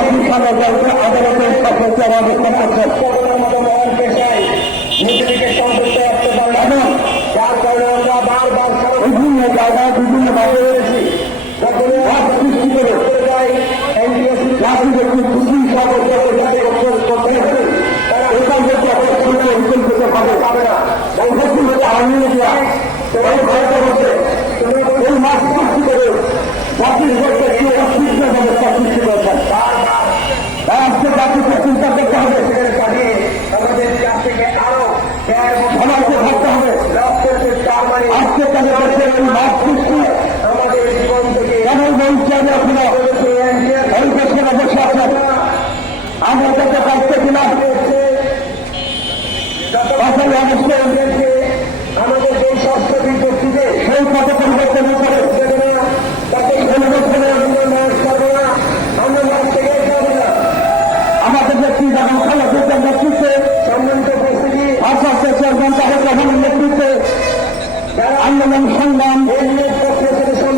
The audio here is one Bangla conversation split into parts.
আদালতে আদালতের কাছে তারা অবস্থান করছেন এবং বিভিন্ন জায়গায় বিভিন্ন ভাবে রাত সৃষ্টি করে খুশি এখান আসলে অবশ্যই আমাদের যে স্বাস্থ্য বিপত্তিতে সেই পথ পরিবর্তন করে তাকে পরিবর্তনের জন্য নাশ করব না আমরা নাশ থেকে যাব না আমাদের ব্যক্তি যখন খালেদের নেতৃত্বে সম্মানিত উপস্থিতি ভাষা চেয়ারম্যান তাহের রহমানের নেতৃত্বে আন্দোলন, সংগ্রাম এবং খুন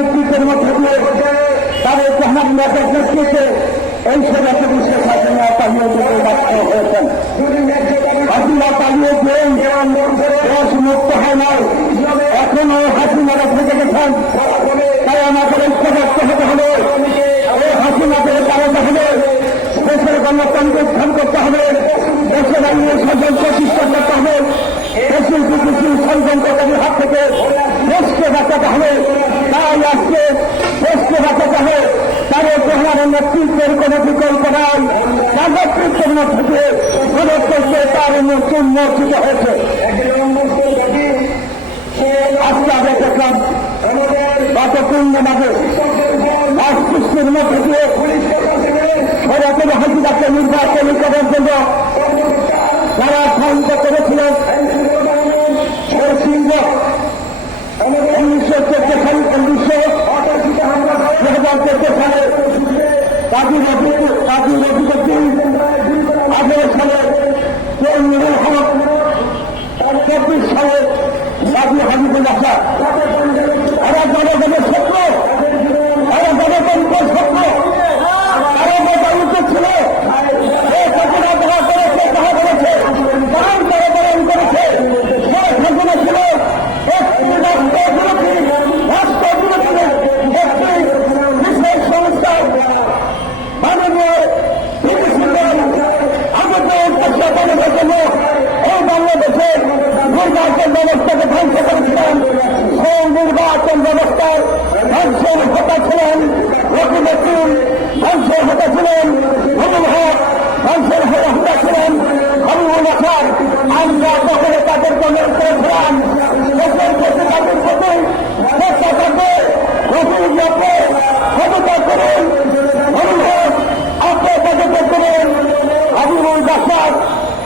খুদের মধ্য তাদের এই সদস্য বিশ্বের শাসনে পালিয়ে যেতে হয়েছেন। হাসিনা পালিয়ে মুক্ত হয় নাই। এখনও তাই আমাদের হতে হবে। এই হাসিনাদের কারণে হবে দেশের গণতন্ত্র উত্থান করতে হবে। দেশের আইনের শাসন প্রতিষ্ঠা করতে হবে। দেশের হাত থেকে দেশকে বাঁচাতে হবে। তাই আজকে তাদের রহমানের নেতৃত্বের কোনো বিকল্প নাই। তার নেতৃত্বের মধ্যে দিয়ে দেশে তার মর্জিত হয়েছে। আজকে আমরা দেখলাম গত পূর্ণ মাঝে রাজকৃষ্ণের মধ্যে দিয়ে সরাসরি হাজিরাকে নির্বাচনী করার জন্য যারা সাহায্য করেছিলেন। চোদ্দ সালে কাজী রবিপতি ছিলেন রকিবুল ধ্বংসের হতা ছিলেন হুমুল হক ধ্বংসের হতা ছিলেন হবিবুল আসাদ আমরা তাদের জন্য করেছিলাম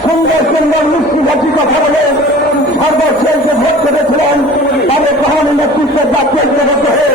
সুন্দর সুন্দর মিষ্টি কথা বলে, সর্বশেষ যে ভোট করেছিলেন তাদের কখনো নেতৃত্বের জগতে হয়ে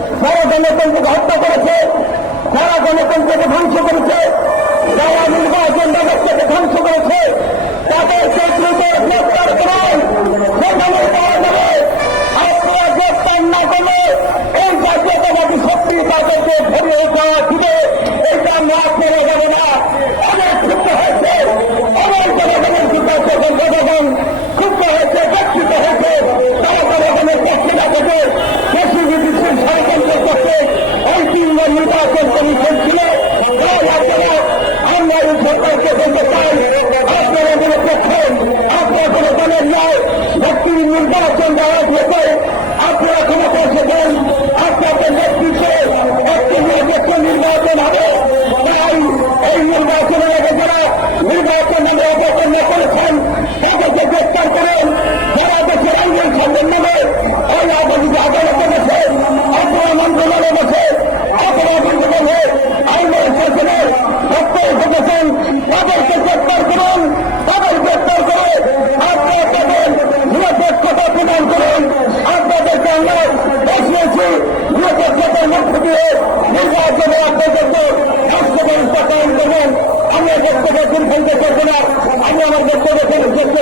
যারা গণতন্ত্রকে হত্যা করেছে যারা গণতন্ত্রকে ধ্বংস করেছে, যারা নির্বাচন ব্যবস্থাকে ধ্বংস করেছে, তাদের শত্রুকে গ্রেফতার করুন সেখানে পাওয়া যাবে আপনারা গ্রেফতার না করলে এই জাতীয়তাবাদী শক্তি তাদেরকে ধরিয়ে দেওয়া দিবে এই নির্বাচনের আগে যারা নির্বাচন নির্বাচন না করেছেন তাদেরকে গ্রেপ্তার করেন যারা দেশের আইনের সঙ্গে নেবে